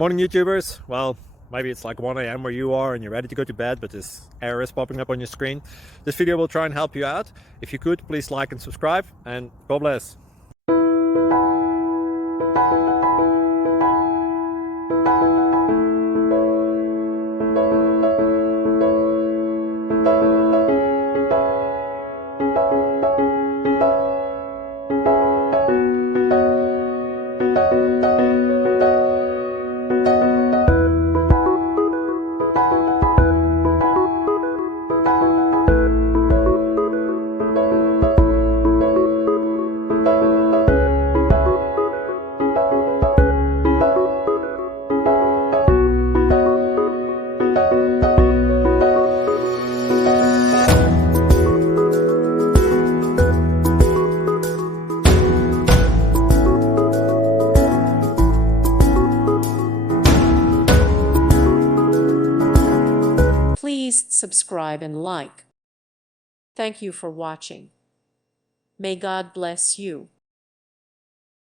Morning YouTubers. Well, maybe it's like 1 a.m. where you are and you're ready to go to bed, but this error is popping up on your screen. This video will try and help you out. If you could, please like and subscribe, and God bless. Please subscribe and like. Thank you for watching. May God bless you.